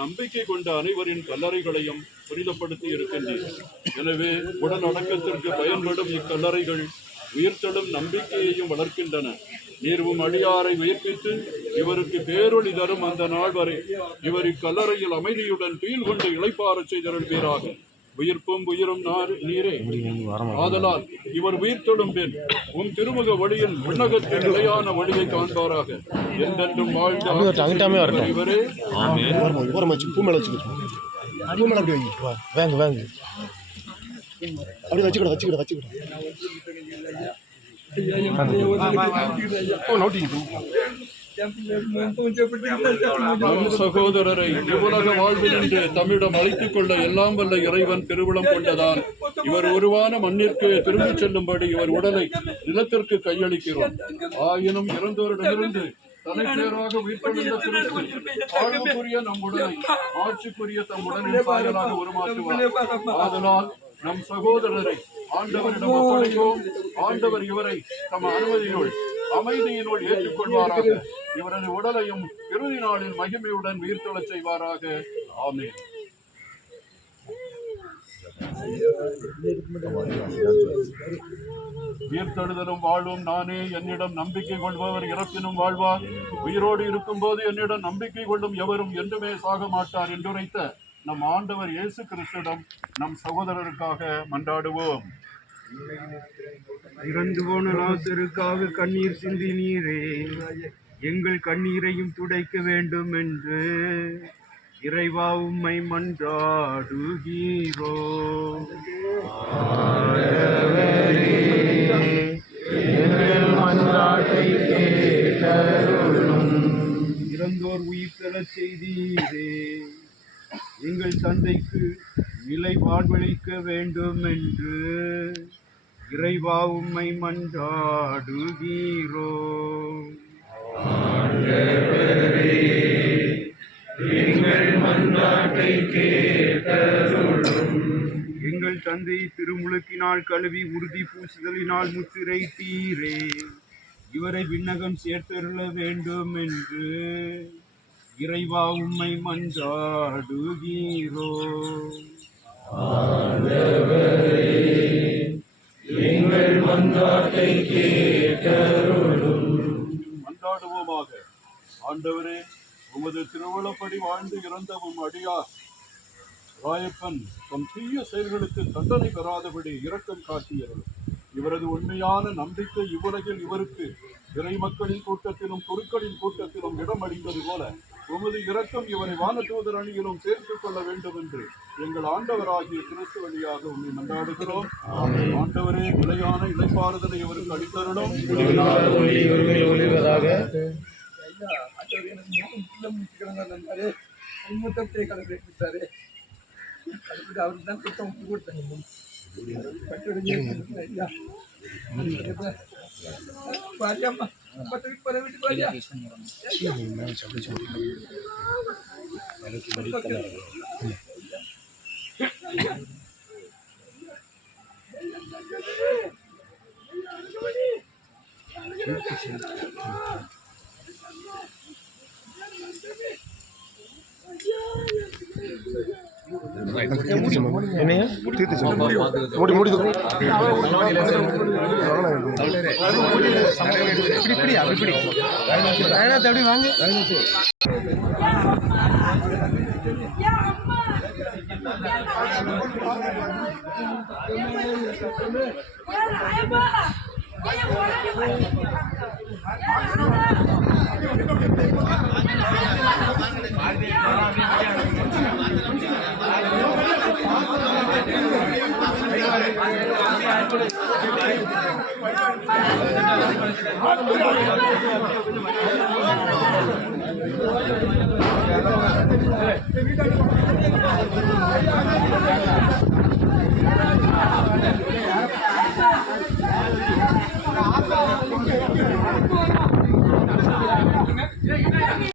நம்பிக்கை கொண்ட அனைவரின் கல்லறைகளையும் புனிதப்படுத்தி இருக்கின்றீர். எனவே உடனடக்கத்திற்கு பயன்படும் இக்கல்லறைகள் உயிர்த்தெழும் நம்பிக்கையையும் வளர்க்கின்றன. நீர்வும் அடியாரை உயிர்ப்பித்து இவருக்கு பேரொளி தரும் அந்த நாள் வரை இவர் இக்கல்லறையில் அமைதியுடன் பீல் கொண்டு இளைப்பாறச் செய்தருள்வீராக உயிர்ப்பும் உயிரும் நார் நீரே. ஆதலால் இவர் உயிர்த்தெழும் பின் உம் திருமுக வழியில் விண்ணகத்தின் நிலையான வழியை காண்பாராக. என்றென்றும் வாழ்ந்த. இவரே. வாங்க. வாங்க அப்படி வச்சுக்கிட வச்சுக்கிட வச்சுக்கிட. ஓ நம் சகோதரரை இவ்வுலக வாழ்வினின்று தம்மிடம் அழைத்துக் கொள்ள எல்லாம் வல்ல இறைவன் திருவிழம் கொண்டதால் இவர் உருவான மண்ணிற்கு திரும்பிச் செல்லும்படி இவர் உடலை நிலத்திற்கு கையளிக்கிறோம். ஆயினும் இறந்தோரிடமிருந்து தலைப்பேராக உயிர்த்தெழுந்த கிறிஸ்து நம் உடலை ஆட்சிக்குரிய தம் உடலின் சாயலாக உருமாற்றுவார். நம் சகோதரரை ஆண்டவரிடம் ஆண்டவர் இவரை தம் அனுமதியினுள் அமைதியினுள் ஏற்றுக்கொள்வாராக. இவரது உடலையும் இறுதி நாளில் மகிமையுடன் உயிர்த்தொழச் செய்வாராக. ஆமே உயிர்த்தெழுதலும் வாழ்வும் நானே என்னிடம் நம்பிக்கை கொள்பவர் இறப்பினும் வாழ்வார் உயிரோடு இருக்கும்போது என்னிடம் நம்பிக்கை கொள்ளும் எவரும் என்றுமே சாக மாட்டார் என்றுரைத்த நம் ஆண்டவர் இயேசு கிறிஸ்துவிடம் நம் சகோதரருக்காக மன்றாடுவோம். இறந்து போன லாசருக்காக கண்ணீர் சிந்தி நீரே எங்கள் கண்ணீரையும் துடைக்க வேண்டும் என்று இறைவா உம்மை மன்றாடுகிறோ. இறந்தோர் உயிர் பெறச் செய்தீரே எங்கள் தந்தைக்கு நிலை வாழ்வளிக்க வேண்டும் என்று இறைவா உம்மை மன்றாடுகிறோ எங்கள் தந்தை திருமுழுக்கினால் கழுவி உறுதி பூசுதலினால் முத்திரை தீரே. இவரை விண்ணகம் சேர்த்தருள வேண்டும் என்று இறைவா உம்மை மன்றாடுகிறோ உமது திருவுளப்படி வாழ்ந்து இறந்த உம் அடியார் ராயப்பன் தம் தீய செயல்களுக்கு தண்டனை பெறாதபடி இரக்கம் காட்டியவர் இவரது உண்மையான நம்பிக்கை இவ்வுலகில் இவருக்கு. இறை மக்களின் கூட்டத்திலும் குருக்களின் கூட்டத்திலும் இடம் அளித்தது போல உமது இரக்கம் இவரை வானதூதர் அணியிலும் சேர்த்துக் கொள்ள வேண்டும் என்று எங்கள் ஆண்டவராகிய கிறிஸ்து வழியாக உண்மை மன்றாடுகிறோம். ஆண்டவரே நிலையான இளைப்பாறுதலை இவருக்கு அளித்தருளும். ಆಚಾರ್ಯ ಮೂವತ್ತೊಂದೇ ಕಳೆದಿದ್ದಾರೆ ಅವ್ರನ್ನ ಸುತ್ತ ಉಪ್ಪು ಕೊಡ್ತಾರೆ ಭಾರ್ಯಮ್ಮ ಮತ್ತೆ ಇಪ್ಪತ್ತು ಬಿಟ್ಟು ಭಾರ್ಯ Thank you. வாங்க Thank you.